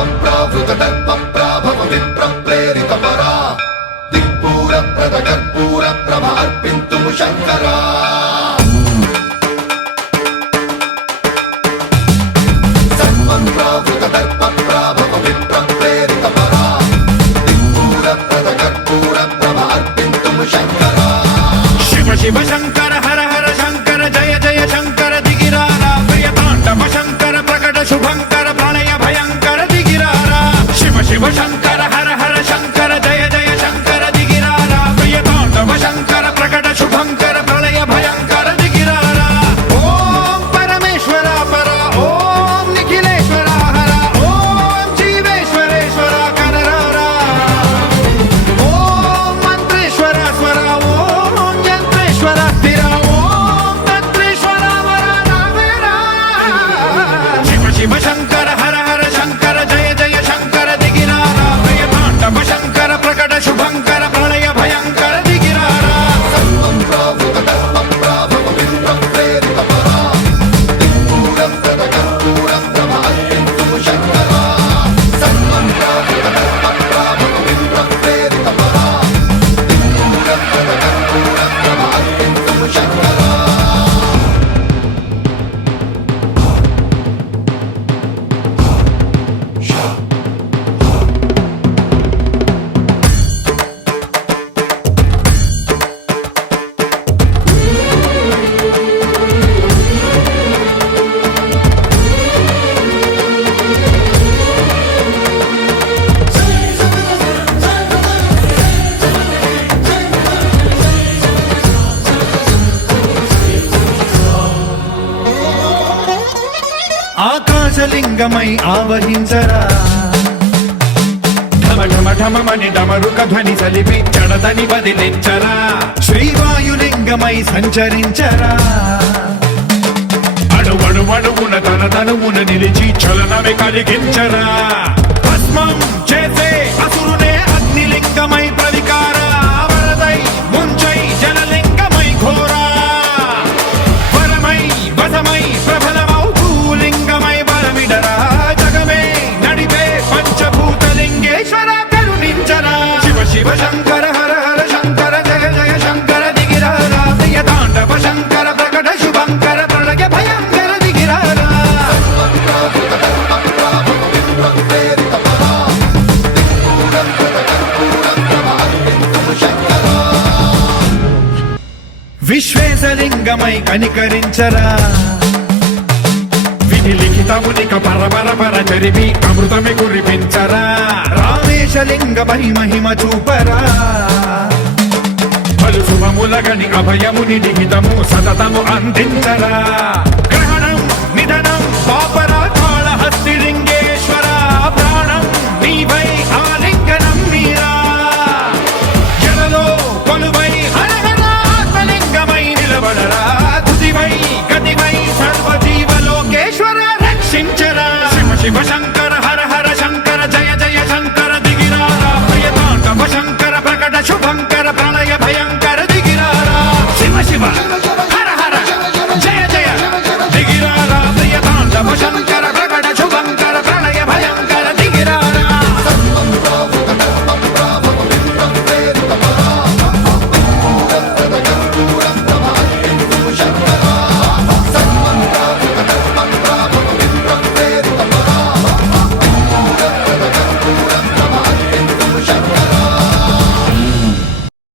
దర్పప్రాభవ విప్రప్రేరితపరా దిక్పూరప్రద కర్పూర ప్రభ అర్పింతుము శంకరా సర్వం ప్రావృత దర్పప్రాభవ విప్రప్రేరితపరా దిక్పూరప్రద కర్పూర ప్రభ అర్పింతుము శంకరా శివ శివ శంకర హర హర శంకర జయ జయ శంకర దిగిరారా ప్రియతాండవ శంకర ప్రకట శుభంకర ప్రళయ భయంకర దిగిరారా శివ శివ శంకర హర హర శంకర జయ జయ శంకర దిగిరారా ప్రియతాండవ శంకర ప్రకట శుభంకర ప్రళయ భయంకర దిగిరారా ఓం పరమేశ్వర పర ఓం నిఖిలేశ్వర హర ఓం జీవేశ్వరేశ్వర కనరారా ఓం మంత్రేశ్వర స్వర ఓం యంత్రేశ్వర స్థిర ఓం తంత్రేశ్వర వర నావేరా శివ శివ శంకర హర హర శంకర జయ జయ శంకర దిగిరారా ప్రియతాండవ శంకర ప్రకట శుభంకర ప్రళయ భయంకర దిగిరారా సర్వం ప్రావృత దర్పప్రాభవ విప్రప్రేరితపరా దిక్పూరప్రద కర్పూర ప్రభ అర్పింతుము శంకరా సర్వం ప్రావృత దర్పప్రాభవ విప్రప్రేరితపరా దిక్పూరప్రద కర్పూర ప్రభ అర్పింతుము శంకరా ఆకాశలింగమై ఆవహించరా ఢమ ఢమ ఢమమని డమరుక ధ్వని సలిపి చడదని బదిలించరా శ్రీవాయులింగమై సంచరించరా అడువడువడువున తన తనువున నిలిచి చలనమే కలిగించరా భస్మం చేసే అసురునే అగ్నిలింగమై ప్రవికార వరదై ముంచై జలలింగమై ఘోరా వరమై వసమై ప్రబలమౌ భూలింగమై బలమిడరా జగమే నడిపే పంచభూతలింగేశ్వర కరుణించరా శివ శివ శంకర హర హర శంకర జయ జయ శంకర దిగిరారా ప్రియతాండవ శంకర ప్రకట శుభంకర ప్రళయ భయంకర దిగిరారా సర్వం ప్రావృత దర్పప్రాభవ విప్రప్రేరితపరా దిక్పూరప్రద కర్పూర ప్రభ అర్పింతుము శంకరా విశ్వేశలింగమై కనికరించరా విధి లిఖితమునిక పరపర పర చరివి అమృతమి కురిపించరా రామేశలింగమై మహిమ చూపరా పలు శుభములగని అభయముని నిహితము సతతము అందించరా గ్రహణం నిధనం పాపరా కాళహస్తి లింగేశ్వర ప్రాణం నీవై ఆలింగనం మీరా జలలో కొలువై హర హర ఆత్మలింగమై నిలబడరా తుదివై గతివై సర్వజీవలోకేశ్వర రక్షించరా శివ శివ శంకర